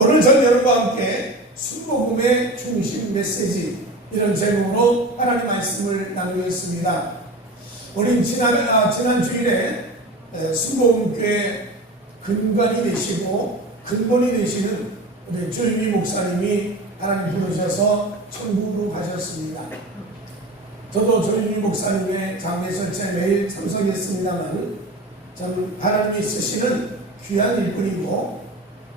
오늘 전 여러분과 함께 순복음의 중심 메시지 이런 제목으로 하나님 말씀을 나누겠습니다. 우리 지난 주일에 순복음교회 근간이 되시고 근본이 되시는 우리 조윤희 목사님이 하나님 부르셔서 천국으로 가셨습니다. 저도 조윤희 목사님의 장례 설치에 매일 참석했습니다만 참 하나님이 쓰시는 귀한 일꾼이고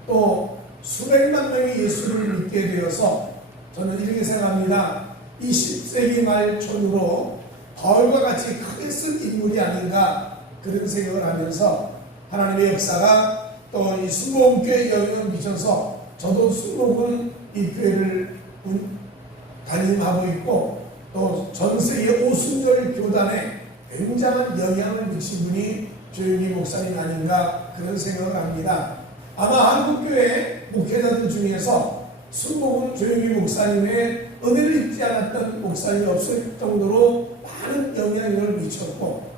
또 수백만 명이 예수를 믿게 되어서 저는 이렇게 생각합니다. 20세기 말 전후로 바울과 같이 크게 쓴 인물이 아닌가 그런 생각을 하면서 하나님의 역사가 또 이 순복음교회 영향을 미쳐서 저도 순복음 이 교회를 담임하고 있고 또 전세계 오순절 교단에 굉장한 영향을 미친 분이 조윤희 목사님 아닌가 그런 생각을 합니다. 아마 한국교회 목회자들 중에서 순복음 조윤희 목사님의 은혜를 입지 않았던 목사님이 없을 정도로 많은 영향력을 미쳤고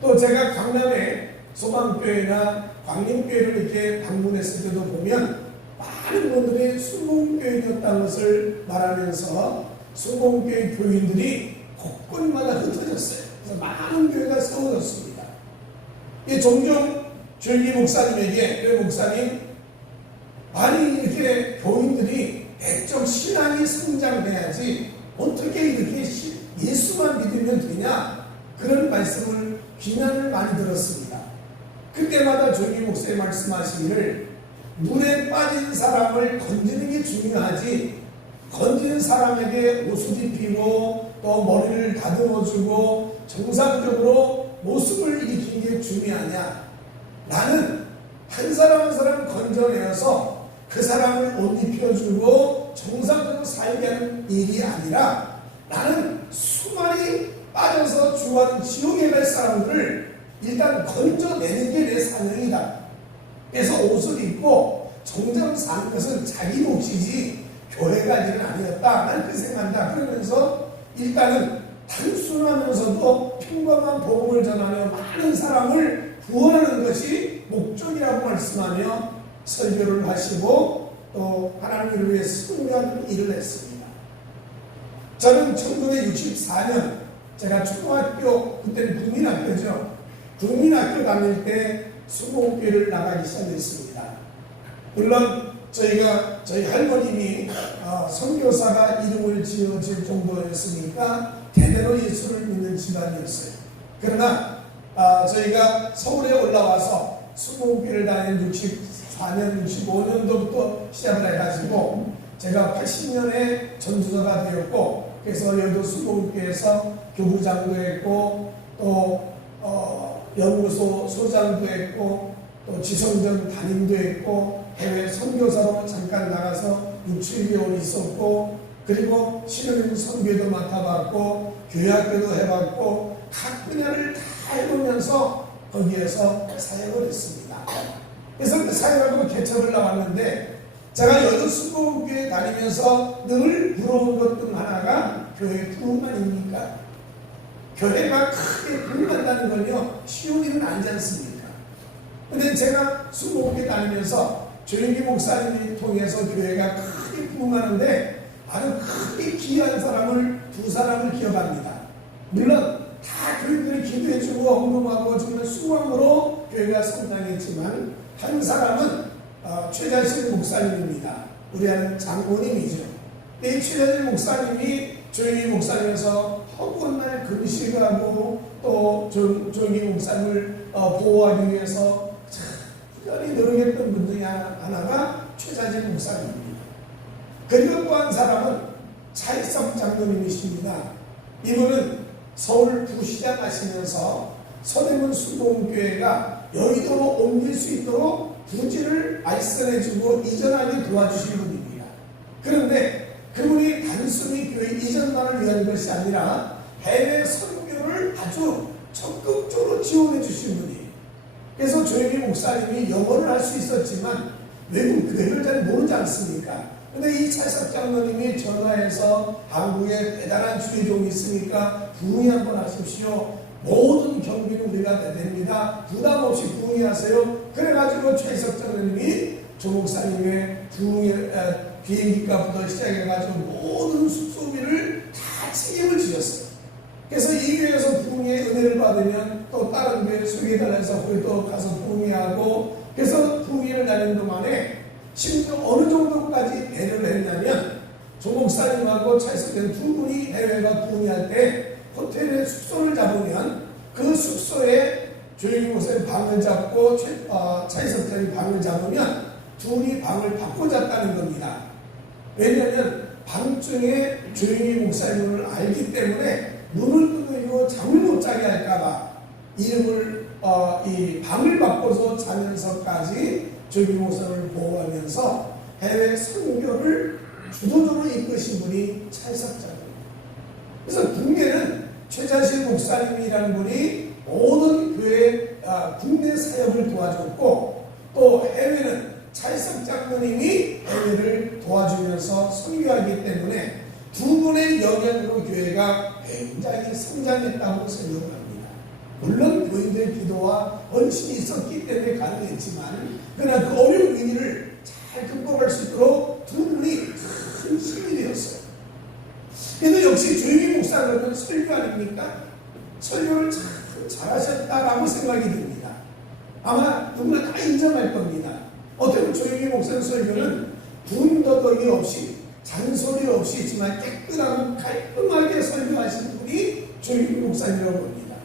또 제가 강남의 소망교회나 광림교회를 이렇게 방문했을 때도 보면 많은 분들이 순복음교회였다는 것을 말하면서 순복음교회 교인들이 곳곳마다 흩어졌어요. 그래서 많은 교회가 세워졌습니다. 종종 조윤희 목사님에게 교회 목사님 아니 이렇게 교인들이 내적 신앙이 성장돼야지 어떻게 이렇게 예수만 믿으면 되냐 그런 말씀을 비난을 많이 들었습니다. 그때마다 조윤희 목사님 말씀하시기를 물에 빠진 사람을 건지는 게 중요하지 건지는 사람에게 옷을 입히고 또 머리를 다듬어주고 정상적으로 모습을 일으키는 게 중요하냐. 나는 한 사람 한 사람 건져내어서 그 사람을 옷 입혀주고 정상적으로 살게 하는 일이 아니라 나는 수많이 빠져서 주하는 지옥에 갈 사람들을 일단 건져내는 게 내 사명이다. 그래서 옷을 입고 정장 사는 것은 자기 몫이지 교회가 일은 아니었다. 나는 그렇게 생각한다. 그러면서 일단은 단순하면서도 평범한 복음을 전하며 많은 사람을 구원하는 것이 목적이라고 말씀하며 설교를 하시고 또 하나님을 위해 승리하는 일을 했습니다. 저는 1964년 제가 초등학교 그때는 국민학교죠. 국민학교 다닐 때 순복음교회를 나가기 시작했습니다. 물론 저희 할머님이 선교사가 이름을 지어질 정도였으니까 대대로 예수를 믿는 집안이었어요. 그러나 저희가 서울에 올라와서 순복음교회를 다닌 64년, 65년도부터 시작을 해가지고 제가 80년에 전도사가 되었고 그래서 여도 순복음교회에서 교부장도 했고 또 연구소 소장도 했고 또 지성전 담임도 했고 해외 선교사로 잠깐 나가서 6, 7개월 있었고 그리고 신흥 선교도 맡아봤고 교회학교도 해봤고 각 분야를 다 해보면서 거기에서 사역을 했습니다. 그래서 그 사역하고 개척을 나왔는데 제가 여덟 순복음교회 다니면서 늘 부러운 것 중 하나가 교회 부흥 아닙니까? 교회가 크게 부흥한다는 건요 쉬운 일은 아니지 않습니까? 근데 제가 순복음교회 다니면서 조윤희 목사님을 통해서 교회가 크게 부흥하는데 아주 크게 귀한 사람을 두 사람을 기억합니다. 물론 다 교인들이 기도해주고 헌금하고 정말 수고함으로 교회가 성장했지만 한 사람은 최자실 목사님입니다. 우리 아는 장모님이죠. 이 최자실 목사님이 조윤희 목사님에서 허구날 금식하고 또 조윤희 목사님을 보호하기 위해서 특별히 노력했던 분 중에 하나가 최자실 목사님입니다. 그리고 또 한 사람은 차일성 장로님이십니다. 이분은 서울 부시장 하시면서 서대문 순복음교회가 여의도로 옮길 수 있도록 부지를 알선해주고 이전하게 도와주신 분입니다. 그런데 그분이 단순히 교회 이전만을 위한 것이 아니라 해외 선교를 아주 적극적으로 지원해 주신 분이에요. 그래서 조윤희 목사님이 영어를 할 수 있었지만 외국 교회를 잘 모르지 않습니까? 근데 이 찰석 장로님이 전화해서 한국에 대단한 주의종이 있으니까 부흥회 한번 하십시오. 모든 경비는 우리가 내립니다. 부담 없이 부흥회 하세요. 그래가지고 최석 장로님이 조 목사님의 부흥의 비행기값부터 시작해가지고 모든 숙소비를 다 책임을 지셨어요. 그래서 이 교회에서 부흥의 은혜를 받으면 또 다른 교회 소개해달라 해서 거기도 가서 부흥회하고, 그래서 부흥회를 다니는 동안에 심지어 어느 정도까지 배려를 했냐면, 조 목사님하고 차이석된 두 분이 해외가 부흥회할 때 호텔에 숙소를 잡으면 그 숙소에 조용히 목사님 방을 잡고 차이석단이 방을 잡으면 둘이 방을 바꿔 잤다는 겁니다. 왜냐하면 밤중에 조용히 목사님을 알기 때문에 눈을 뜨고 잠을 못 자게 할까봐 이름을 이 방을 바꿔서 자면서까지 조용히 목사님을 보호하면서 해외 선교를 주도적으로 이끄신 분이 차이석장입니다. 그래서 국내는 최자실 목사님이라는 분이 모든 교회 국내 사역을 도와줬고, 또 해외는 차이석 장로님이 해외를 도와주면서 선교하기 때문에 두 분의 영향으로 교회가 굉장히 성장했다고 생각합니다. 물론 교인들의 기도와 헌신이 있었기 때문에 가능했지만, 그러나 그 어려운 위기를 잘 극복할 수 있도록 두 분이 큰 힘이 되었어요. 그래서 역시 조용히 목사님은 설교 아닙니까? 설교를 참 잘하셨다라고 생각이 듭니다. 아마 누구나 다 인정할 겁니다. 어떻게 보면 조용히 목사님 설교는 분더덕이 없이 잔소리 없이 있지만 깨끗하고 깔끔하게 설교하시는 분이 조용히 목사님이라고 봅니다.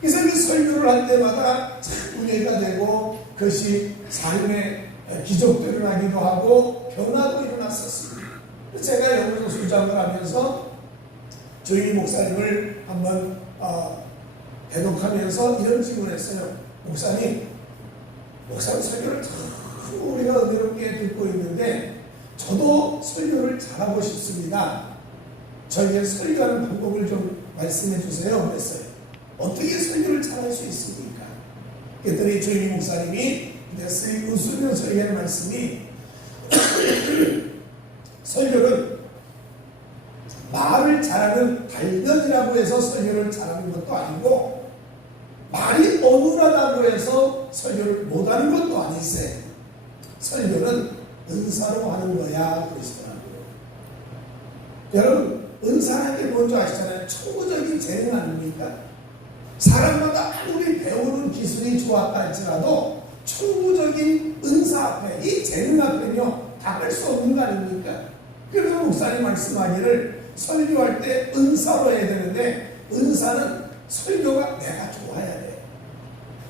그래서 그 설교를 할 때마다 참 은혜가 되고 그것이 삶의 기적들을 하기도 하고 변화도 일어났었습니다. 제가 영어로 수장을 하면서 조용히 목사님을 한번 대독하면서 이런 질문을 했어요. 목사님 설교를 참 우리가 은혜롭게 듣고 있는데 저도 설교를 잘하고 싶습니다. 저에게 설교하는 방법을 좀 말씀해 주세요. 그랬어요. 어떻게 설교를 잘할 수 있습니까? 그랬더니 조용히 목사님이 웃으면서 얘기하는 말씀이 설교는 말을 잘하는 발견이라고 해서 설교를 잘하는 것도 아니고, 말이 어눌하다고 해서 설교를 못하는 것도 아니세요. 설교는 은사로 하는 거야 그러시더라고요. 여러분, 은사라는 게 뭔지 아시잖아요. 천부적인 재능 아닙니까? 사람마다 아무리 배우는 기술이 좋았다 할지라도 천부적인 은사 앞에, 이 재능 앞에는요 닦을 수 없는 거 아닙니까? 그래서 목사님 말씀하기를 설교할 때 은사로 해야 되는데, 은사는 설교가 내가 좋아야 돼.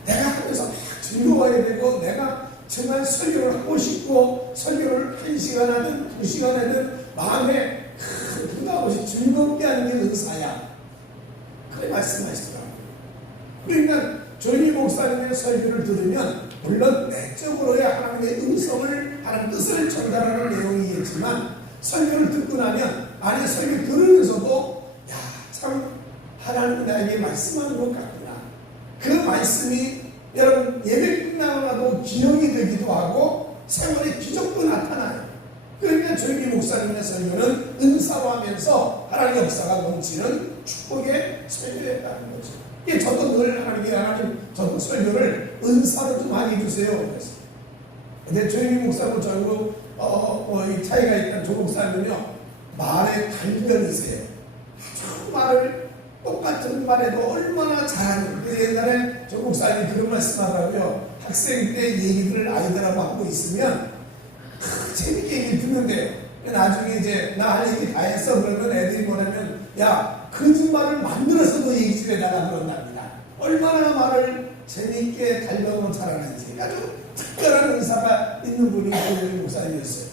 내가 하면서 막 즐거워야 되고, 내가 정말 설교를 하고 싶고, 설교를 1시간 하든 2시간 하든 마음에 큰 부담 없이 즐겁게 하는 게 은사야. 그렇게 말씀하시더라고요. 그러니까 조용히 목사님의 설교를 들으면 물론 내적으로의 하나님의 음성을, 하나님 뜻을 전달하는 내용이겠지만, 설교를 듣고 나면 안에 설교 들으면서도 야, 참 하나님 나에게 말씀하는 것 같구나. 그 말씀이 여러분 예배 끝나고 기억이 되기도 하고 생활의 기적도 나타나요. 그러니까 조용히 목사님의 설교는 은사로 하면서 하나님의 역사가 넘치는 축복의 설교였다는 거죠. 이게 저도 늘 하나님 저도 설교를 은사로 좀 하게 해주세요. 그래서 근데 조용히 목사하고 저하고 이 차이가 있다는 조 목사님은요, 말의 달변이세요. 말을 똑같은 말에도 얼마나 잘하는. 옛날에 조 목사님이 그런 말씀하더라고요. 학생 때 얘기들을 아이들하고 하고 있으면 재밌게 얘기를 듣는데요. 나중에 이제 나 할 얘기 다 했어 그러면 애들이 뭐냐면, 야, 거짓말을 만들어서도 얘기 좀 해달라 그런답니다. 얼마나 말을 재미있게 달변으로 잘하는지 아주 특별한 은사가 있는 분이 조용히 목사님이었어요.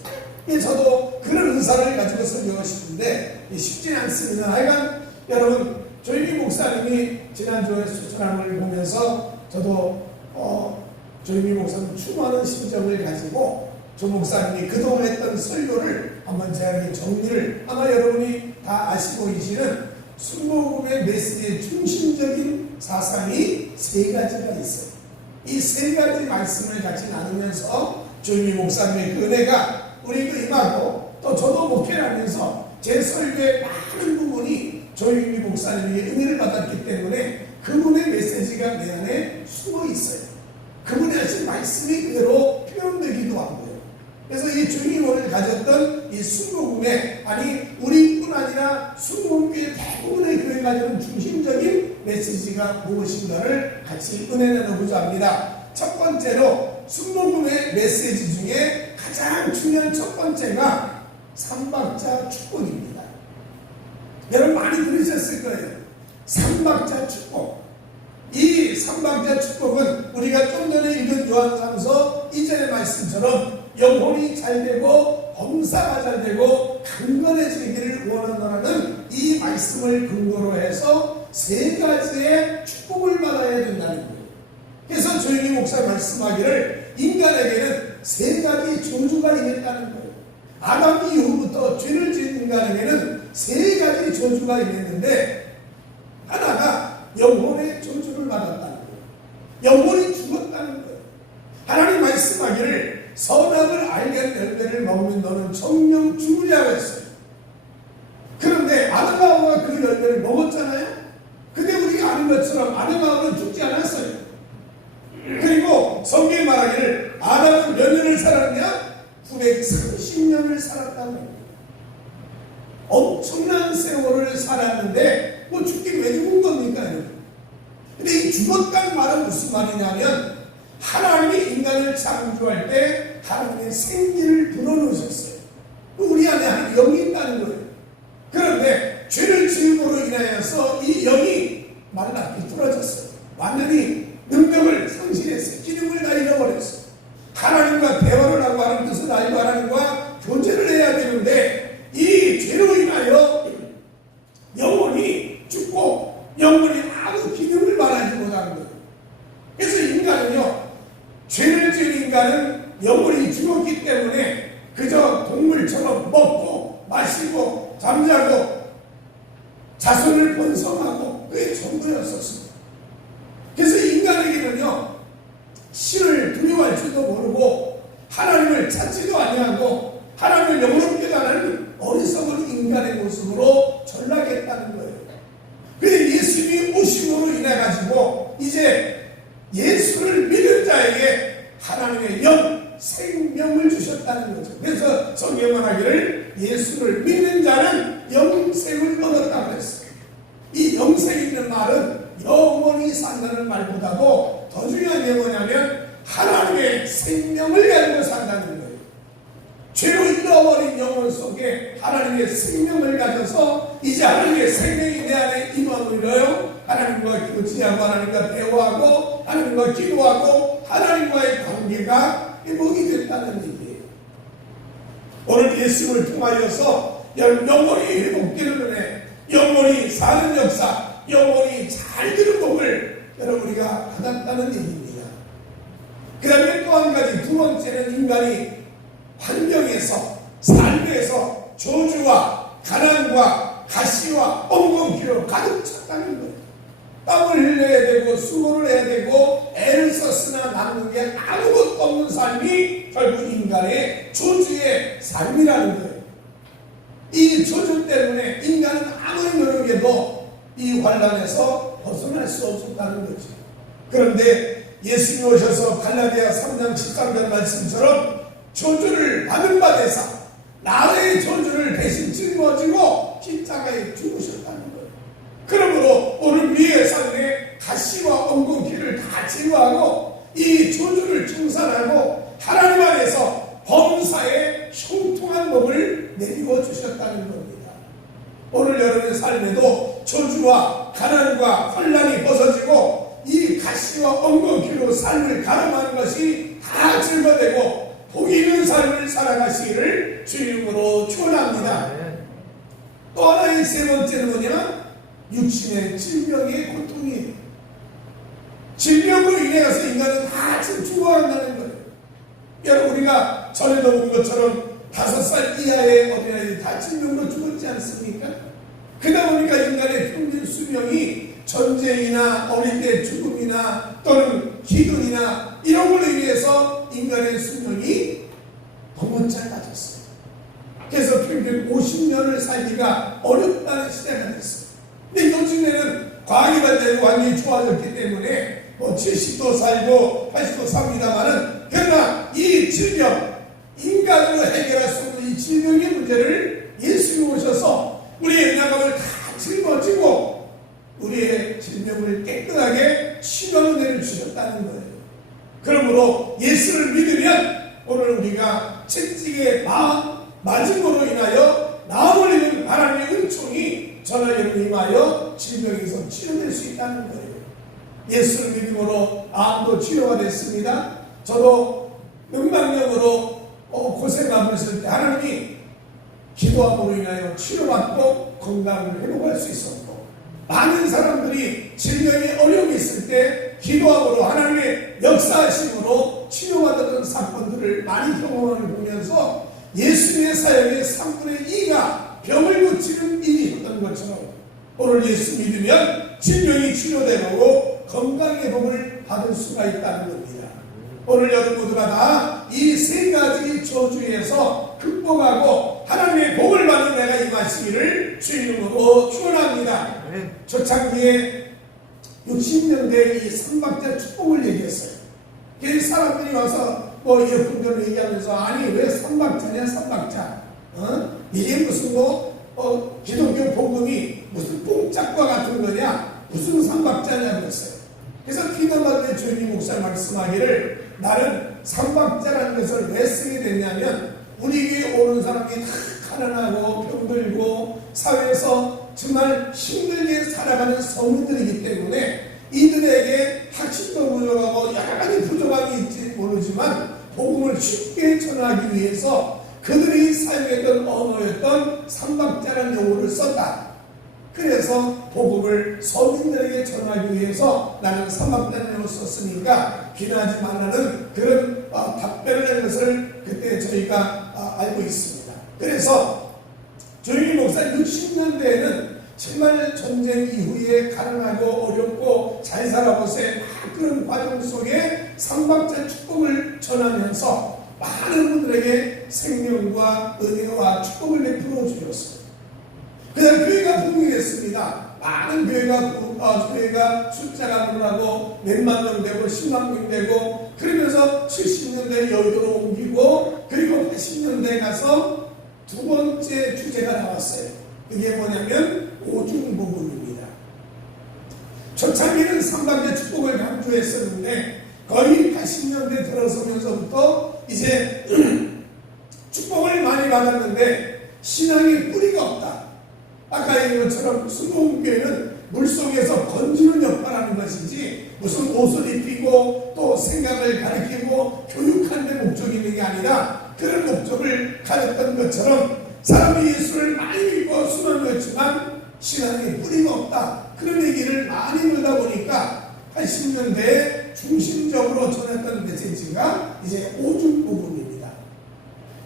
저도 그런 은사를 가지고 설교하고 싶은데 쉽지 않습니다. 하여간 여러분, 조용히 목사님이 지난주에 수천하는 걸 보면서 저도 조용히 목사님 추모하는 심정을 가지고 조 목사님이 그동안 했던 설교를 한번 제가 정리를, 아마 여러분이 다 아시고 계시는 순복음의 메시지의 중심적인 사상이 세 가지가 있어요. 이 세 가지 말씀을 같이 나누면서 조용히 목사님의 그 은혜가 우리도 임하고, 또 저도 목회를 하면서 제 설교의 많은 부분이 조용히 목사님에게 은혜를 받았기 때문에 그분의 메시지가 내 안에 숨어 있어요. 그분이 하신 말씀이 그대로 표현되기도 하고요. 그래서 이 주님이 오늘 가졌던 이 순복음에, 아니 우리뿐 아니라 순복음교회 대부분의 교회가 가지는 중심적인 메시지가 무엇인가를 같이 은혜 나누고자 합니다. 첫 번째로 순복음의 메시지 중에 가장 중요한 첫 번째가 삼박자 축복입니다. 여러분 많이 들으셨을 거예요. 삼박자 축복. 이 삼박자 축복은 우리가 좀 전에 읽은 요한삼서 이전의 말씀처럼 영혼이 잘 되고 범사가 잘 되고 강건해지기를 원한다는 이 말씀을 근거로 해서 세 가지의 축복을 받아야 된다는 거예요. 그래서 조영희 목사 말씀하기를 인간에게는 세 가지 저주가 임했다는 거예요. 아담 이후부터 죄를 지은 인간에게는 세 가지 저주가 임했는데 하나가 영혼의 저주를 받았다는 거예요. 영혼이 죽었다는 거예요. 하나님 말씀하기를 선악을 알게 된 열매를 먹으면 너는 정령 죽으리라고 했어요. 그런데 아담하고가 그 열매를 먹었잖아요. 근데 우리가 아는 것처럼 아담하고는 죽지 않았어요. 그리고 성경이 말하기를 아담은 몇 년을 살았냐? 930년을 살았다는 거예요. 엄청난 세월을 살았는데 뭐 죽긴 왜 죽은 겁니까? 근데 이 죽었다는 말은 무슨 말이냐면 하나님이 인간을 창조할 때 하나님의 생기를 불어넣으셨어요. 우리 안에 한 영이 있다는 거예요. 그런데 죄를 지음으로 인하여서 이 영이 말라 비틀어졌어요. 완전히 능력을 상실했어요. 기능을 다 잃어버렸어요. 하나님과 대화를 하고 하는 뜻은 알고 하나님과 교제를 해야 되는데 이 죄로 인하여 영혼이 죽고 영혼이 아무 기능을 발하지 못하는 거예요. 그래서 인간은요, 죄를 지은 인간은 영혼이 죽었기 때문에 그저 동물처럼 먹고 마시고 잠자고 자손을 번성하고 그게 전부였었습니다. 그래서 인간에게는요, 신을 두려워할 줄도 모르고 하나님을 찾지도 아니하고 하나님을 영원롭게 하는 어리석은 인간의 모습으로 전락했다는 거예요. 그런데 예수님이 오심으로 인해 가지고 이제 예수를 믿는 자에게 하나님의 영, 생명을 주셨다는 거죠. 그래서 성경은 하기를 예수를 믿는 자는 영생을 얻었다고 했어요. 이 영생 있는 말은 영원히 산다는 말보다도 더 중요한 게 뭐냐면 하나님의 생명을 가지고 산다는 거예요. 죄로 잃어버린 영혼 속에 하나님의 생명을 가져서 이제 하나님의 생명이 내 안에 임함으로요, 하나님과 교제하고 하나님과 대화하고 하나님과 기도하고 하나님과의 관계가 회복이 됐다는 얘기예요. 오늘 예수를 통하여서 영혼이 회복되는 은혜, 영혼이 사는 역사, 영혼이 잘 되는 복을 여러분 우리가 받았다는 얘기입니다. 그 다음에 또 한 가지, 두 번째는 인간이 환경에서, 삶에서 저주와 가난과 가시와 엉겅퀴로 가득 찼다는 거예요. 땀을 흘려야 되고 수고를 해야 되고 애를 썼으나 남는 게 아무것도 없는 삶이 결국 인간의 저주의 삶이라는 거예요. 이 저주 때문에 인간은 아무리 노력해도 이 환난에서 벗어날 수 없었다는 거죠. 그런데 예수님이 오셔서 갈라디아 3장 13절 말씀처럼 저주를 받은 바 되사 나의 저주를 대신 짊어지고 십자가에 죽으셨다는 거예요. 그러므로 오늘 우리의 삶에 가시와 엉겅퀴를 다 제거하고 이 저주를 청산하고 하나님 안에서 범사의 형통한 복을 내리고 주셨다는 겁니다. 오늘 여러분의 삶에도 저주와 가난과 환난이 벗어지고 이 가시와 엉겅퀴로 삶을 가름하는 것이 다 제거되고 복 있는 삶을 살아가시기를 주님으로 축원합니다. 또 하나의 세 번째는 뭐냐? 육신의 질병의 고통이에요. 질병으로 인해서 인간은 다 죽어간다는 거예요. 여러분 우리가 전에도 본 것처럼 5살 이하의 어린아이들이 다 질병으로 죽었지 않습니까? 그러다 보니까 인간의 평균 수명이 전쟁이나 어릴 때 죽음이나 또는 기근이나 이런 걸로 인해서 인간의 수명이 너무 짧아졌어요. 그래서 평균 50년을 살기가 어렵다는 시대가 됐어요. 근데 요즘에는 과학이 발달되고 완전히 좋아졌기 때문에 뭐 70도 살고 80도 삽니다만은 그러나 이 질병, 인간 인간으로 해결할 수 없는 이 질병의 문제를 예수님이 오셔서 우리의 연약함을 다 짊어지고 우리의 질병을 깨끗하게 치료하는 은혜를 주셨다는 거예요. 그러므로 예수를 믿으면 오늘 우리가 채찍에 맞음으로 인하여 나음을 입은 하나님의 은총이 저나 여러분 임하여 질병에서 치료될 수 있다는 거예요. 예수를 믿음으로 암도 치료가 됐습니다. 저도 명망령으로 고생하고 있을 때 하나님이 기도함으로 인하여 치료받고 건강을 회복할 수 있었고, 많은 사람들이 질병이 어려움이 있을 때 기도함으로 하나님의 역사하심으로 치료받았던 사건들을 많이 경험을 보면서 예수님의 사역의 3분의 2가 병을 고치는 일이었던 것처럼 오늘 예수 믿으면 질병이 치료되고 건강의 복을 받을 수가 있다는 겁니다. 오늘 여러분 모두가 다 이 세 가지 저주에서 극복하고 하나님의 복을 받는 내가 임하시기를 주 이름으로 축원합니다. 초창기에 60년대에 이 삼박자 축복을 얘기했어요. 그 사람들이 와서 이어폰들을 얘기하면서 아니 왜 삼박자냐 삼박자, 이게 무슨 기독교 복음이 무슨 뽕짝과 같은 거냐, 무슨 삼박자냐 그랬어요. 그래서 기도받을 때 주님 목사 말씀하기를 나는 삼박자라는 것을 왜 쓰게 됐냐면 우리 교회에 오는 사람이 다 가난하고 병들고 사회에서 정말 힘들게 살아가는 성인들이기 때문에 이들에게 학식도 부족하고 여러 가지 부족함이 있지 모르지만 복음을 쉽게 전하기 위해서 그들이 사용했던 언어였던 삼박자라는 용어를 썼다. 그래서 복음을 서민들에게 전하기 위해서 나는 삼박자라는 용어를 썼으니까 비난하지 말라는 그런 답변을 한 것을 그때 저희가 알고 있습니다. 그래서 조용히 목사 60년대에는 정말 전쟁 이후에 가난하고 어렵고 잘 살아보세 그런 과정 속에 삼박자 축복을 전하면서 많은 분들에게 생명과 은혜와 축복을 베풀어 주셨어요. 그다음 교회가 부흥이 됐습니다. 많은 교회가 숫자가 늘어나고 몇만 명 되고 10만 명 되고 그러면서 70년대 여의도로 옮기고 그리고 80년대에 가서 두 번째 주제가 나왔어요. 그게 뭐냐면 오중복음입니다. 초창기는 삼박자 축복을 강조했었는데 거의 80년대 들어서면서부터 이제 축복을 많이 받았는데 신앙의 뿌리가 없다. 아까 얘기한 것처럼 수동교회는 물속에서 건지는 역할하는 것이지 무슨 옷을 입히고 또 생각을 가리키고 교육하는 데 목적이 있는 게 아니라 그런 목적을 가졌던 것처럼 사람이 예수를 많이 믿고 수많았지만 신앙에 뿌리가 없다. 그런 얘기를 많이 들다 보니까 80년대에 중심적으로 전했던 메시지가 이제 오중복음입니다.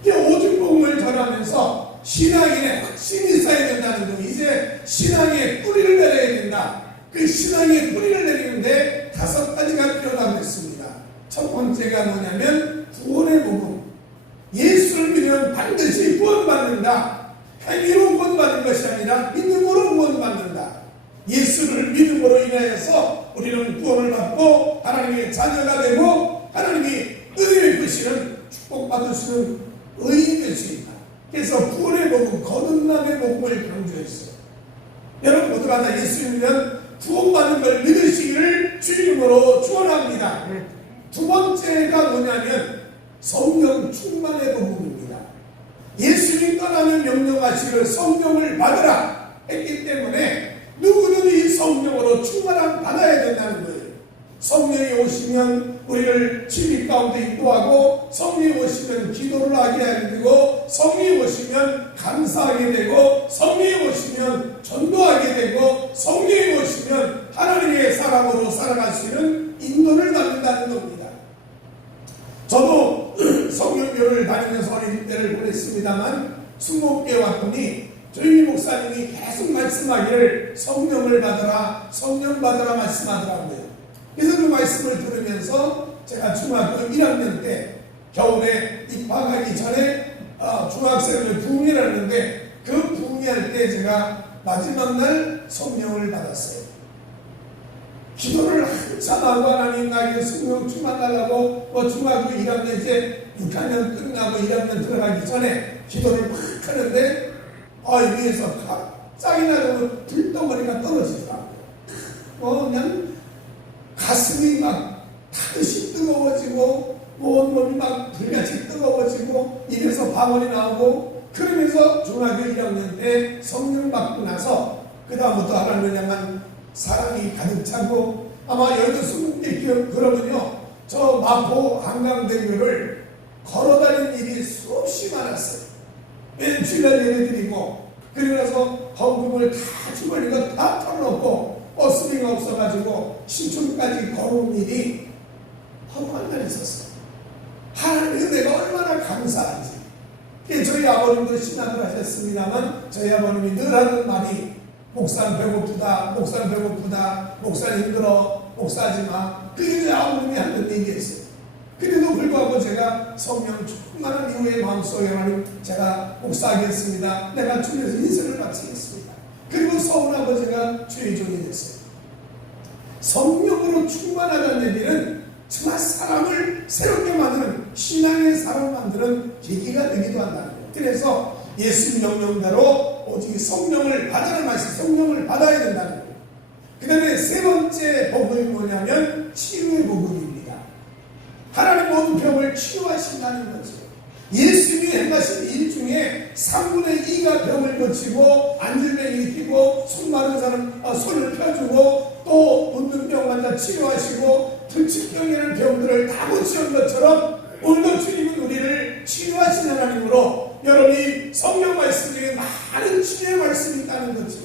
이 오중복음을 전하면서 신앙인의 확신이 있어야 된다는 거, 이제 신앙의 뿌리를 내려야 된다. 그 신앙의 뿌리를 내리는데 5가지가 필요하다고 했습니다. 첫 번째가 뭐냐면 구원의 복음. 예수를 믿으면 반드시 구원받는다. 행위로 구원받는 것이 아니라 믿음으로 구원받는다. 예수를 믿음으로 인하여서 우리는 구원을 받고 하나님의 자녀가 되고 하나님이 은혜를 주시는 축복받을 수 있는 의인이 될 수 있다. 그래서 구원의 복음, 거듭남의 복음을 강조했어요. 여러분 모두가 다 예수 믿으면 구원받는 걸 믿으시기를 주님으로 축원합니다. 두 번째가 뭐냐면 성령 충만의 복음입니다. 예수님 떠나면 명령하시기를 성령을 받으라 했기 때문에 누구든 이 성령으로 충만함 받아야 된다는 거예요. 성령이 오시면 우리를 진리 가운데 인도하고 성령이 오시면 기도를 하게 하게 되고 성령이 오시면 감사하게 되고 성령이 오시면 전도하게 되고 성령이 오시면 하나님의 사람으로 살아갈 수 있는 인도를 받는다는 겁니다. 저도 성령교를 다니면서 어린 때를 보냈습니다만 순복교에 왔더니 조용히 목사님이 계속 말씀하기를 성령을 받아라 성령 받아라 말씀하더라고요. 그래서 그 말씀을 들으면서 제가 중학교 1학년 때 겨울에 입학하기 전에 중학생을 부흥회를 그 부흥회할 때 제가 마지막 날 성령을 받았어요. 기도를 한참 하고 하나님 나에게 성령 충만하라고 중학교 1학년 이제 6학년 끝나고 1학년 들어가기 전에 기도를 막 하는데 위에서 갑자기 나가면 불덩어리가 떨어지더라고요. 그냥 가슴이 막 타듯이 뜨거워지고 온몸이 막 불같이 뜨거워지고 입에서 방언이 나오고, 그러면서 중학교 1학년 때 성령 받고 나서 그 다음부터 하나님을 향한 사랑이 가득 차고, 아마 여러분 숨게 그러면요, 저 마포 한강대교를 걸어다니는 일이 수없이 많았어요. 매일 주일날 예배드리고, 그리고 나서 헌금을 다 주머니가 다 털어놓고 버스비가 없어가지고 신촌까지 걸어온 일이 한 달 있었어요. 하나님 은혜가 얼마나 감사한지. 저희 아버님도 신학을 하셨습니다만 저희 아버님이 늘 하는 말이 목사는 배고프다, 목사는 배고프다, 목사는 힘들어, 목사하지 마. 그게 저희 아버님이 하는 얘기였어요. 그래도 불구하고 제가 성령 충만한 이후에 마음속에 하나님 제가 목사하겠습니다. 내가 주님에서 인생을 바치겠습니다. 그리고 서울 아버지가 주의 종이 됐어요. 성령으로 충만하다는 얘기는 정말 사람을 새롭게 만드는, 신앙의 사람을 만드는 계기가 되기도 한다는 거예요. 그래서 예수 명령대로 오직 성령을 받아라 말씀, 성령을 받아야 된다는 거예요. 그 다음에 세 번째 복음이 뭐냐면 치유의 복음입니다. 하나님 모든 병을 치유하신다는 거죠. 예수님이 행하신 일 중에 3분의 2가 병을 고치고, 안질병 일으키고, 손 마른 사람 손을 펴주고, 또 문둥병 환자 치료하시고, 불치병이라는 병들을 다 고치는 것처럼 오늘도 주님은 우리를 치유하신 하나님으로, 여러분이 성령 말씀 중에 많은 치유의 말씀이 있다는 거죠.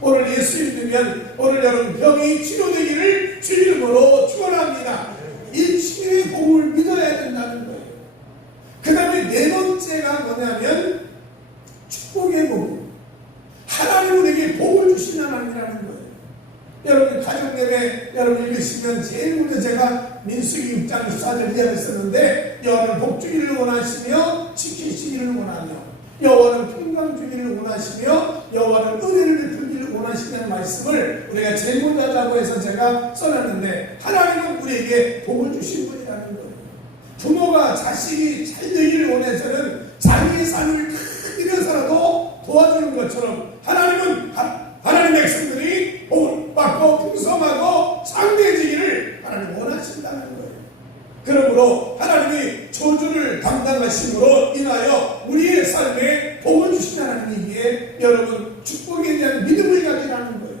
오늘 예수 믿으면 오늘 여러분 병이 치료되기를 주 이름으로 축원합니다. 이 치유의 복음을 믿어야 된다는 거예요. 그 다음에 네 번째가 뭐냐면 축복의 복음. 하나님은 우리에게 복을 주신 하나님이라는 거예요. 여러분 가족 예배 여러분 읽으시면 제일 먼저 제가 민수기 6장 14절 이야기했었는데, 여호와는 복 주기를 원하시며 지키시기를 원하며, 여호와는 평강 주기를 원하시며, 여호와는 은혜를 베풀기를 원하시는 말씀을 우리가 제일 먼저 하자고 해서 제가 써놨는데, 하나님은 우리에게 복을 주신 분이라는 거예요. 부모가 자식이 잘 되기를 원해서는 자기의 삶을 크게서라도 도와주는 것처럼 하나님은 하나님 백성들이 복을 받고 풍성하고 창대해지기를 하나님 원하신다는 거예요. 그러므로 하나님이 저주를 담당하심으로 인하여 우리의 삶에 복을 주신 하나님이기에 여러분 축복에 대한 믿음을 가지라는 거예요.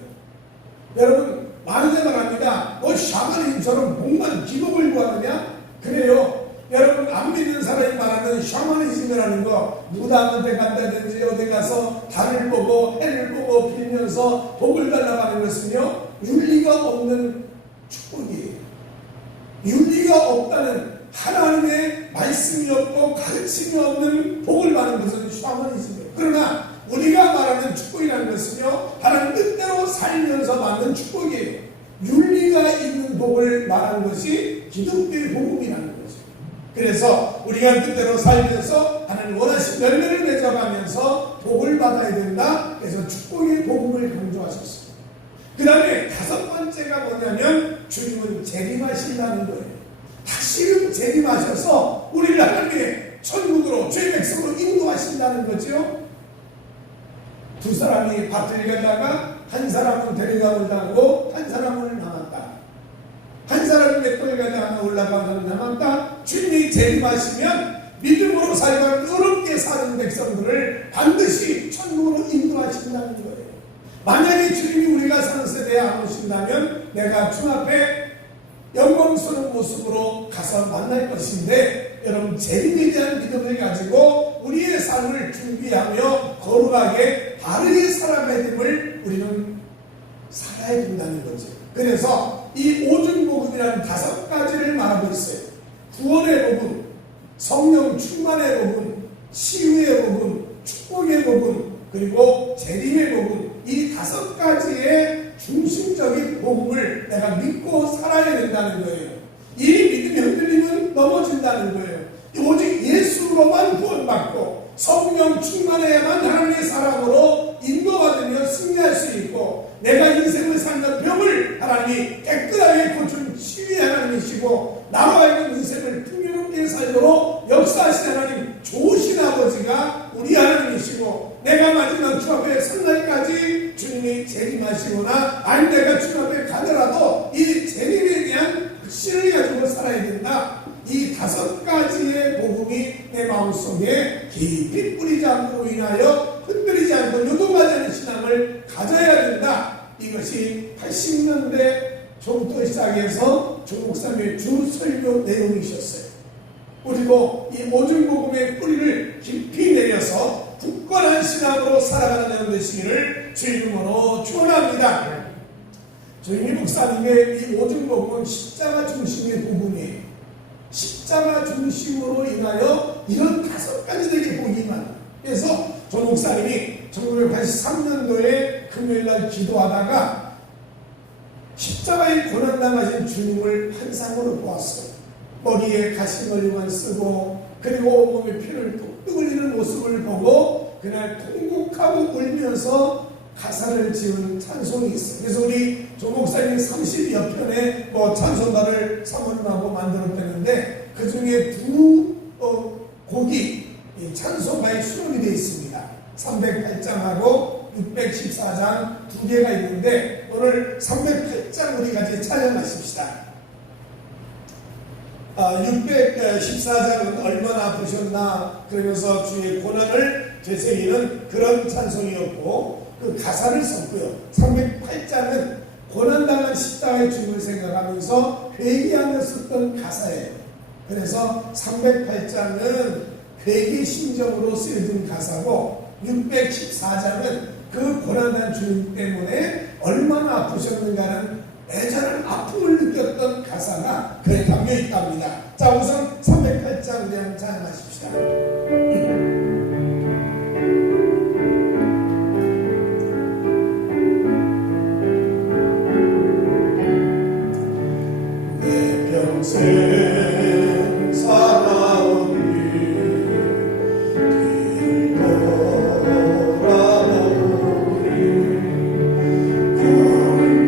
여러분 많은 데가 갑니다. 샤머니즘처럼 복만 기복을 구하느냐? 그래요. 여러분 안 믿는 사람이 말하는 샤머니즘이라는 거, 무당한테 간다든지 어디 가서 달을 보고 해를 보고 빌면서 복을 달라고 하는 것은요, 윤리가 없는 축복이에요. 윤리가 없다는, 하나님의 말씀이 없고 가르침이 없는 복을 받는 것은 샤머니즘이에요. 그러나 우리가 말하는 축복이라는 것은요, 하나님 뜻대로 살면서 받는 축복이에요. 윤리가 있는 복을 말하는 것이 기독교의 복음이라는 거죠. 그래서 우리가 뜻대로 살면서 하나님 원하신 열매를 맺어가면서 복을 받아야 된다. 그래서 축복의 복음을 강조하셨습니다. 그 다음에 다섯 번째가 뭐냐면 주님은 재림하신다는 거예요. 다시금 재림하셔서 우리를 하나님의 천국으로, 죄의 백성으로 인도하신다는 거죠. 두 사람이 밭을 가다가 한 사람은 데려가고 당하고 한 사람은 남았다. 한 사람이 맷돌 가다 하나 올라가고 남았다. 주님이 재림하시면 믿음으로 살고 어렵게 사는 백성들을 반드시 천국으로 인도하신다는 거예요. 만약에 주님이 우리가 사는 세대에 안 오신다면 내가 주 앞에 영광스러운 모습으로 가서 만날 것인데, 여러분 재림에 대한 믿음을 가지고 우리의 삶을 준비하며 거룩하게 바르게 살아가야 됨을 우리는 살아야 된다는 거죠. 그래서 이 오중복음이라는 5가지를 말하고 있어요. 구원의 복음, 성령 충만의 복음, 치유의 복음, 축복의 복음, 그리고 재림의 복음, 이 5가지의 중심적인 복음을 내가 믿고 살아야 된다는 거예요. 이 믿음이 흔들리면 넘어진다는 거예요. 오직 예수로만 구원받고 성령 충만해야만 하나님의 사랑으로 인도받으며 승리할 수 있고, 내가 인생을 살면 병을 하나님이 깨끗하게 고친 치유의 하나님이시고, 나로 하여금 인생을 풍요롭게 살도록 역사하신 하나님, 좋으신 아버지가 우리 하나님이시고, 내가 마지막 주 앞에 설 날까지 주님이 재림하시거나 아니 내가 주 앞에 가더라도 이 재림에 대한 확신을 가지고 살아야 된다. 이 5가지의 복음이 내 마음속에 깊이 뿌리지 않고 인하여 흔들리지 않고 요동하지 않는 신앙을 가져야 된다. 이것이 80년대 초부터 시작해서 조 목사님의 주 설교 내용이셨어요. 우리도 이 오중복음의 뿌리를 깊이 내려서 굳건한 신앙으로 살아가는 여러분 되시기를 주의 이름으로 축원합니다. 조영희 목사님의 이 오중복음은 십자가 중심의 복음이에요. 십자가 중심으로 인하여 이런 5가지들의 복음이 많아요. 그래서 조 목사님이 1983년도에 금요일날 기도하다가 십자가의 고난당하신 주님을 환상으로 보았어요. 머리에 가시머리만 쓰고 그리고 온몸에 피를 뚝뚝 흘리는 모습을 보고 그날 통곡하고 울면서 가사를 지은 찬송이 있어요. 그래서 우리 조 목사님이 30여 편의 찬송가를 사모님하고 만들었다는데 그 중에 두 곡이 이 찬송가에 수록이 되어 있습니다. 308장하고 614장 두 개가 있는데 오늘 308장 우리 같이 찬양하십시다. 614장은 얼마나 아프셨나 그러면서 주의 고난을 되새기는 그런 찬송이었고 그 가사를 썼고요. 308장은 고난당한 십자가의 주님을 생각하면서 회개하며 썼던 가사예요. 그래서 308장은 회개 심정으로 쓰여진 가사고 614장은 그 고난당한 주님 때문에 얼마나 아프셨는가는 애절한 아픔을 느꼈던 가사가 그에 담겨 있답니다. 자, 우선 308장 그냥 찬양하십시다. 내 평생 살아온 길 돌아보니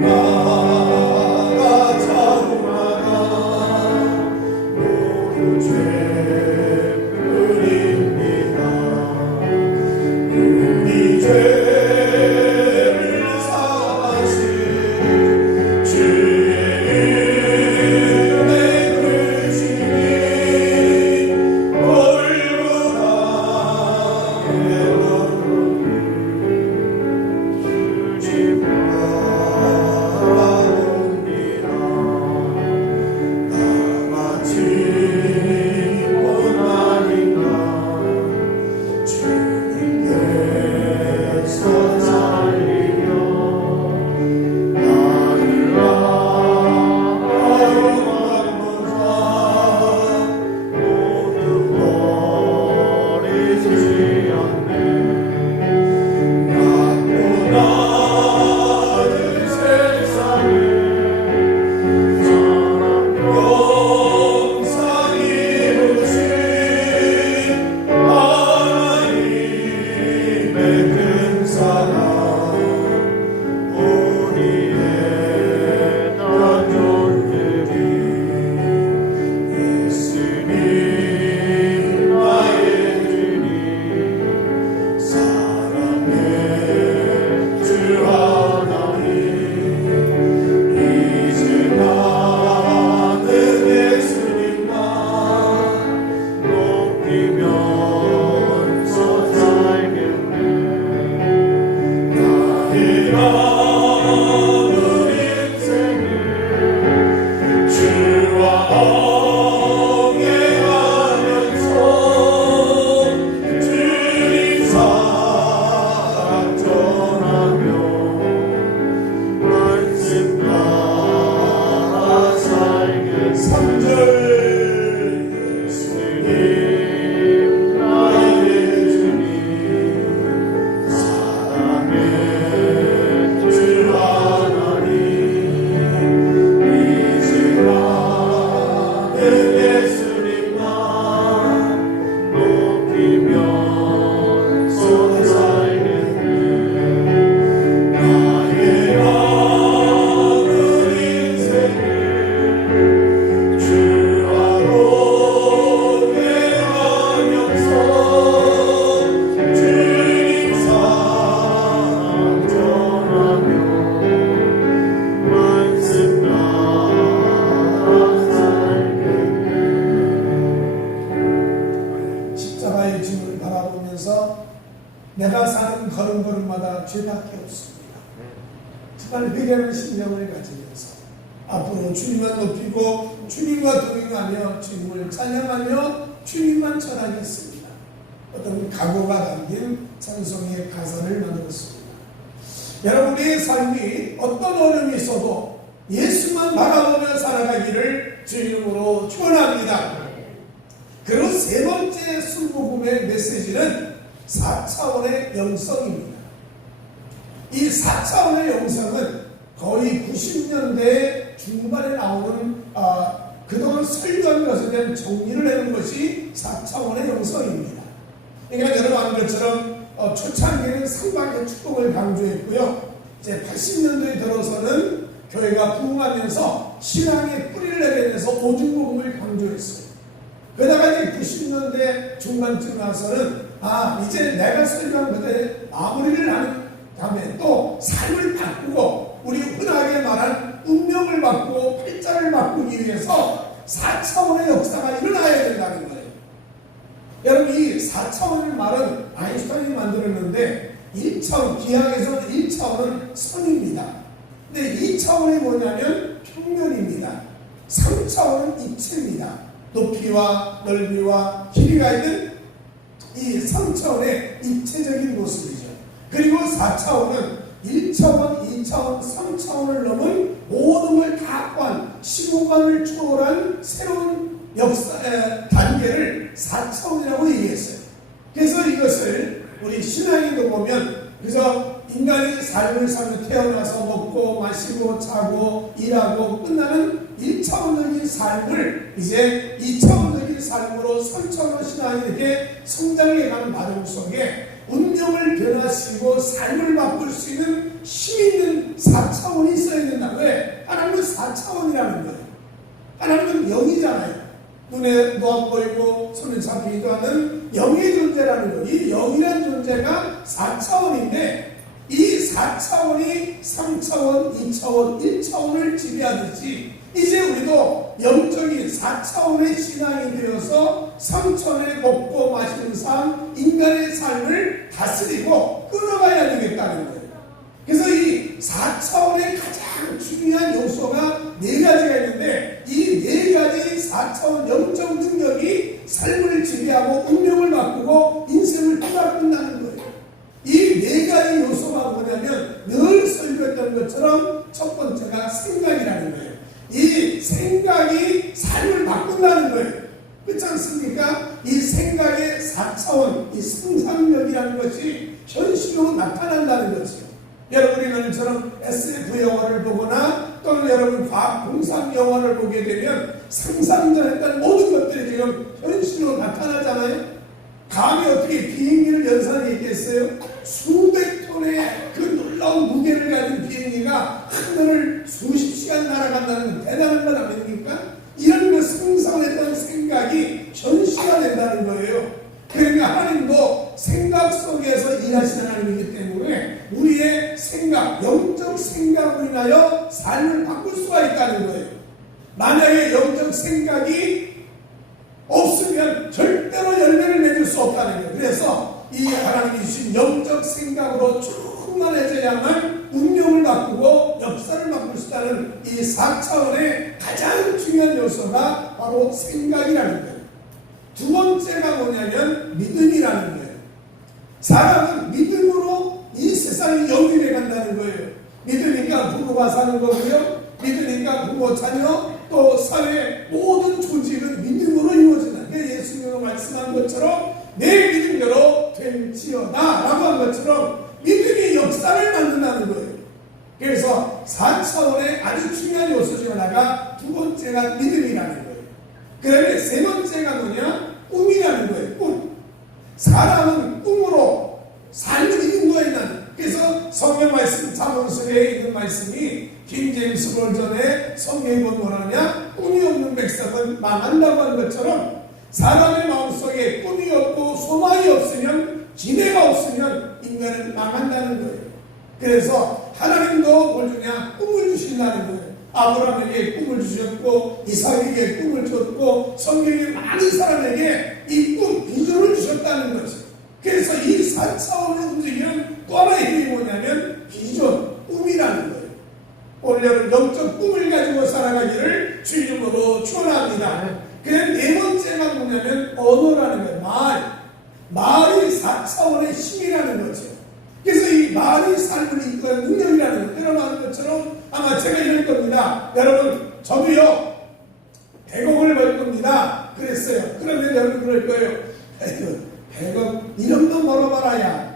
얼마나 자우마다 모두 죄뿐이 살면서 내가 사는 걸음걸음마다 죄밖에 없습니다. 정말 회개하는 심령을 가지면서 앞으로 주님만 높이고 주님과 동행하며 주님을 찬양하며 주님만 전하겠습니다. 어떤 각오가 담긴 찬송의 가사를 만들었습니다. 여러분의 삶이 어떤 어려움이 있어도 예수만 바라보며 살아가기를 주님으로 축원합니다. 그리고 세 번째 순복음의 메시지는 4차원의 영성입니다. 이 4차원의 영성은 거의 90년대 중반에 나오는 그동안 설교한 것에 대한 정리를 내는 것이 4차원의 영성입니다. 그러니까 여러분 아는 것처럼 초창기에는 상박의 축복을 강조했고요. 이제 80년대에 들어서는 교회가 부흥하면서 신앙의 뿌리를 내려내서 오중복음을 강조했어요. 그러다가 이제 90년대 중반쯤 와서는 이제 내가 설교한 것에 마무리를 하는 다음에 또 삶을 바꾸고 우리 흔하게 말한 운명을 바꾸고 팔자를 바꾸기 위해서 4차원의 역사가 일어나야 된다는 거예요. 여러분 이 4차원의 말은 아인슈타인이 만들었는데 1차원, 기하에서는 1차원은 선입니다. 근데 2차원이 뭐냐면 평면입니다. 3차원은 입체입니다. 높이와 넓이와 길이가 있는 이 3차원의 입체적인 모습이죠. 그리고 4차원은 1차원, 2차원, 3차원을 넘은 모든 걸 다 포함한 시공간을 초월한 새로운 단계를 4차원이라고 얘기했어요. 그래서 이것을 우리 신앙인도 보면 그래서 인간이 삶을 살며 태어나서 먹고 마시고 자고 일하고 끝나는 1차원적인 삶을 이제 2차원적인 삶으로 3차원의 신앙이 이렇게 성장해가는 과정 속에 운명을 변화시키고 삶을 바꿀 수 있는 힘 있는 4차원이 있어야 된다. 왜? 하나님은 4차원이라는 거예요. 하나님은 영이잖아요. 눈에도 안 보이고 손에 잡히지도 않는 영의 존재라는 거예요. 이 영이라는 존재가 4차원인데 이 4차원이 3차원, 2차원, 1차원을 지배하듯이 이제 우리도 영적인 4차원의 신앙이 되어서 3차원의 먹고 마시는 삶, 인간의 삶을 다스리고 끌어가야 되겠다는 거예요. 그래서 이 4차원의 가장 중요한 요소가 4가지가 있는데 이 4가지 4차원 영적 능력이 삶을 지배하고 운명을 바꾸고 인생을 뒤바꾼다는 거예요. 이 4가지 요소가 뭐냐면 늘 설교했던 것처럼 첫 번째가 생각이라는 거예요. 이 생각이 삶을 바꾼다는 거예요. 그렇지 않습니까? 이 생각의 4차원, 이 상상력이라는 것이 현실로 나타난다는 것이요. 여러분이 너희처럼 SF 영화를 보거나 또는 여러분 과학 공상 영화를 보게 되면 상상자 했던 모든 것들이 지금 현실로 나타나잖아요. 감히 어떻게 비행기를 연산해 있겠어요? 수백 톤의 그 놀라운 무게를 가진 비행기가 하늘을 수십 시간 날아간다는 대단한 것 아닙니까? 이런 그 상상했던 생각이 현실화된다는 거예요. 그러니까 하나님도 생각 속에서 일하시는 하나님이기 때문에 우리의 생각, 영적 생각으로 인하여 삶을 바꿀 수가 있다는 거예요. 만약에 영적 생각이 없으면 절대로 열매를 맺을 수 없다는 거예요. 그래서 이 하나님이 주신 영적 생각으로 충만해져야만 운명을 바꾸고 역사를 바꿀 수 있다는 이 4차원의 가장 중요한 요소가 바로 생각이라는 거예요. 두 번째가 뭐냐면 믿음이라는 거예요. 사람은 믿음으로 이 세상이 영위해 간다는 거예요. 믿으니까 부모가 사는 거고요. 믿으니까 부모 자녀 또 사회 모든 조직은 믿음으로 이루어진다. 예수님이 말씀한 것처럼 내 믿음대로 될지어다 라고 한 것처럼 믿음이 역사를 만든다는 거예요. 그래서 4차원의 아주 중요한 요소 중 하나가 두 번째가 믿음이라는 거예요. 그 다음에 세 번째가 뭐냐? 꿈이라는 거예요. 꿈. 사람은 꿈으로 삶을 인도해내는. 그래서 성경 말씀 잠언서에 있는 말씀이 킹제임스 버전에 성경이 뭐라냐? 꿈이 없는 백성은 망한다고 하는 것처럼 사람의 마음속에 꿈이 없고 소망이 없으면 기대가 없으면 인간은 망한다는 거예요. 그래서 하나님도 뭘 주냐? 꿈을 주신다는 거예요. 아브라함에게 꿈을 주셨고 이삭에게 꿈을 줬고 성경의 많은 사람에게 이 꿈, 비전을 주셨다는 거죠. 그래서 이 4차원을 움직이는 또 하나의 힘이 뭐냐면 비전, 꿈이라는 거예요. 올여름 영적 꿈을 가지고 살아가기를 주 이름으로 축원합니다. 그냥 네 번째가 뭐냐면 언어라는 거예요. 말이 4차원의 힘이라는 거죠. 그래서 이 말이 삶을 이끄는 능력이라는 거예요. 여러분 아는 것처럼 아마 제가 이럴 겁니다. 여러분 저도요 100억을 벌 겁니다. 그랬어요. 그러면 여러분 그럴 거예요. 100억 이런 돈 벌어봐라야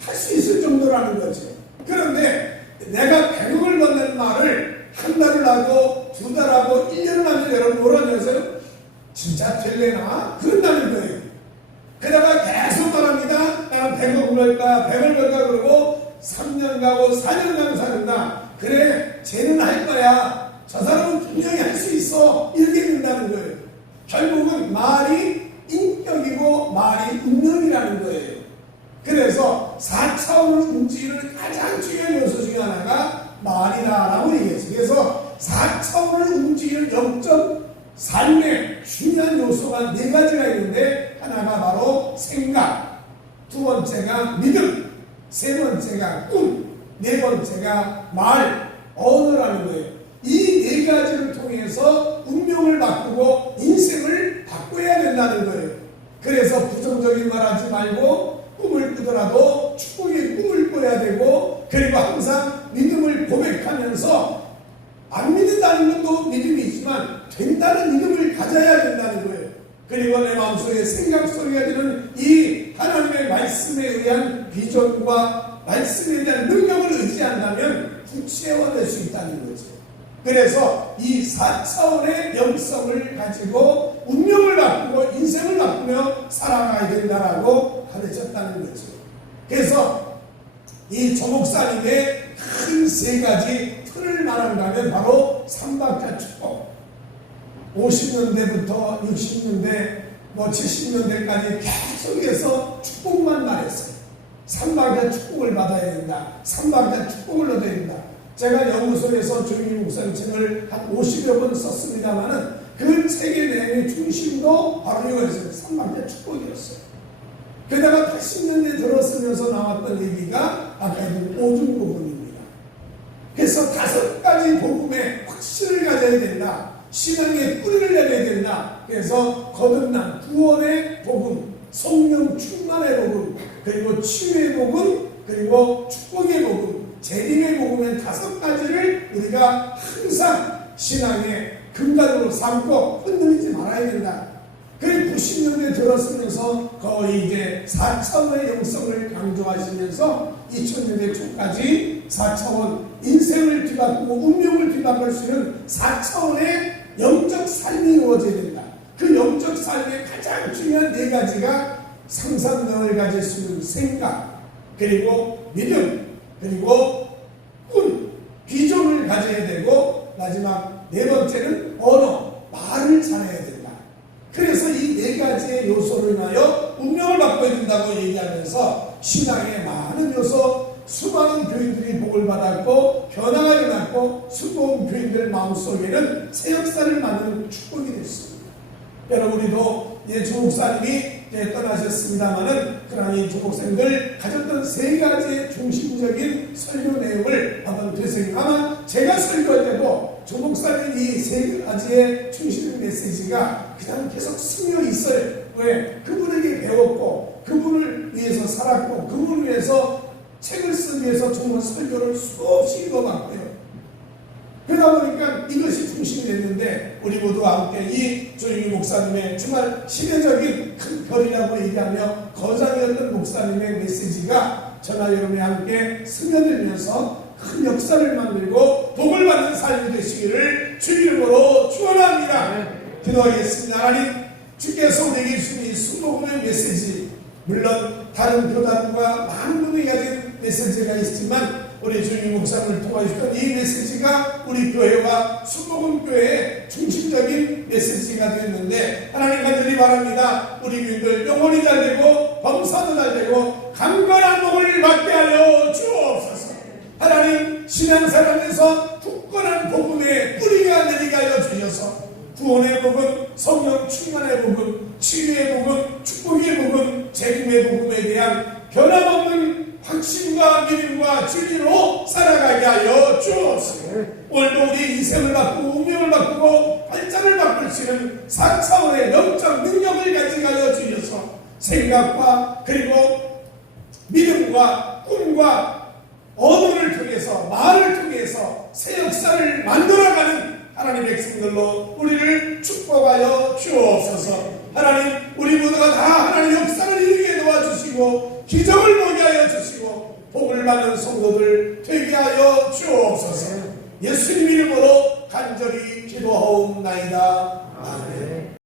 할 수 있을 정도라는 거죠. 그런데 내가 100억을 번다는 말을 한 달을 하고 두 달 하고 1년을 하면 여러분 뭐라고 하세요? 진짜 될래나? 그런다는 거예요. 그러다가 계속 말합니다. 나는 100억 벌까 100을 벌까 그러고 3년 가고 4년 가고 사는다. 그래 쟤는 할 거야. 저 사람은 분명히 할 수 있어. 이렇게 된다는 거예요. 결국은 말이 인격이고 말이 운명이라는 거예요. 그래서 4차원을 움직이는 가장 중요한 요소 중에 하나가 말이다라고 얘기했어요. 그래서 4차원을 움직이는 영적 삶의 중요한 요소가 네 가지가 있는데 하나가 바로 생각, 두 번째가 믿음, 세 번째가 꿈, 네 번째가 말, 언어라는 거예요. 이 네 가지를 통해서 운명을 바꾸고 인생을 바꿔야 된다는 거예요. 그래서 부정적인 말 하지 말고 꿈을 꾸더라도 축복의 꿈을 꿔야 되고 그리고 항상 믿음을 고백하면서 안 믿는다는 것도 믿음이지만 된다는 믿음을 가져야 된다는 거예요. 그리고 내 마음속에 생각 소리가 드는 이 하나님의 말씀에 의한 비전과 말씀에 대한 능력을 의지한다면 구체화될 수 있다는 거죠. 그래서 이 4차원의 영성을 가지고 운명을 바꾸고 인생을 바꾸며 살아가야 된다라고 가르쳤다는 거죠. 그래서 이 조 목사님의 큰 세 가지 틀을 말한다면 바로 삼박자 축복. 50년대부터 60년대, 70년대까지 계속해서 축복만 말했어요. 삼박자 축복을 받아야 된다. 삼박자 축복을 얻어야 된다. 제가 연구소에서 조용희 목사님 책을 한 50여 번 썼습니다만은 그 책의 내용의 중심도 바로 이거였어요. 삼박자 축복이었어요. 게다가 80년대 들어서면서 나왔던 얘기가 아까 그 오중 복음입니다. 그래서 5가지 복음에 확신을 가져야 된다. 신앙의 뿌리를 내려야 된다. 그래서 거듭난 구원의 복음, 성령 충만의 복음, 그리고 치유의 복음, 그리고 축복의 복음, 재림의 복음의 5가지를 우리가 항상 신앙의 근간으로 삼고 흔들리지 말아야 된다. 그리고 90년대 들어서면서 거의 이제 4차원의 영성을 강조하시면서 2000년대 초까지 4차원 인생을 뒤바꾸고 운명을 뒤바꿀 수 있는 4차원의 영적 삶이 이루어져야 된다. 그 영적 삶의 가장 중요한 네 가지가 상상력을 가질 수 있는 생각, 그리고 믿음, 그리고 꿈, 비전을 가져야 되고 마지막 네 번째는 언어, 말을 잘해야 된다. 그래서 이 네 가지의 요소를 인하여 운명을 바꿔야 된다고 얘기하면서 신앙의 많은 요소, 수많은 교인들이 복을 받았고 변화가 일어났고 수많은 교인들 마음속에는 새 역사를 만드는 축복이 됐습니다. 여러분 우리도 조 목사님이 떠나셨습니다마는 그러나 이 조 목사님들 가졌던 세 가지의 중심적인 설교 내용을 한번 되새김하면 제가 설교할 때도 조 목사님 이 세 가지의 중심 메시지가 그냥 계속 스며 있어요. 왜? 그분에게 배웠고 그분을 위해서 살았고 그분을 위해서 책을 쓰기 위해서 정말 설교를 수없이 읽어봤고요. 그러다 보니까 이것이 중심이 됐는데 우리 모두 함께 이 조용희 목사님의 정말 시대적인 큰 별이라고 얘기하며 거장이었던 목사님의 메시지가 저나 여러분이 함께 스며들면서 큰 역사를 만들고 복을 받는 삶이 되시기를 주 이름으로 축원합니다. 기도하겠습니다. 하나님 주께서 우리에게 주신 이 순복음의 메시지 물론 다른 교단과 많은 분이 가진 메시지가 있지만 우리 주님 목사님을 통해 주셨던 이 메시지가 우리 교회와 순복음교회의 중심적인 메시지가 되었는데 하나님 간절히 바랍니다. 우리 교인들 영혼이 잘되고 범사도 잘되고 강건한 복을 받게 하여 주옵소서. 하나님 신앙생활에서 굳건한 복음의 뿌리가 내리게 하여 주셔서 구원의 복음, 성령 충만의 복음, 치유의 복음, 축복의 복음, 재림의 주님의 복음에 대한 변함없는 확신과 믿음과 진리로 살아가게 하여 주옵소서. 오늘도 우리 인생을 바꾸고 운명을 바꾸고 발전을 바꿀 수 있는 4차원의 영적 능력을 가지게 하여 주셔서 생각과 그리고 믿음과 꿈과 언어를 통해서 말을 통해서 새 역사를 만들어가는 하나님 백성들로 우리를 축복하여 주옵소서. 하나님, 우리 모두가 다 하나님 역사를 이루게 도와주시고 기적을 보게 하여 주시고 복을 받는 성도들 되게 하여 주옵소서. 예수님 이름으로 간절히 기도하옵나이다.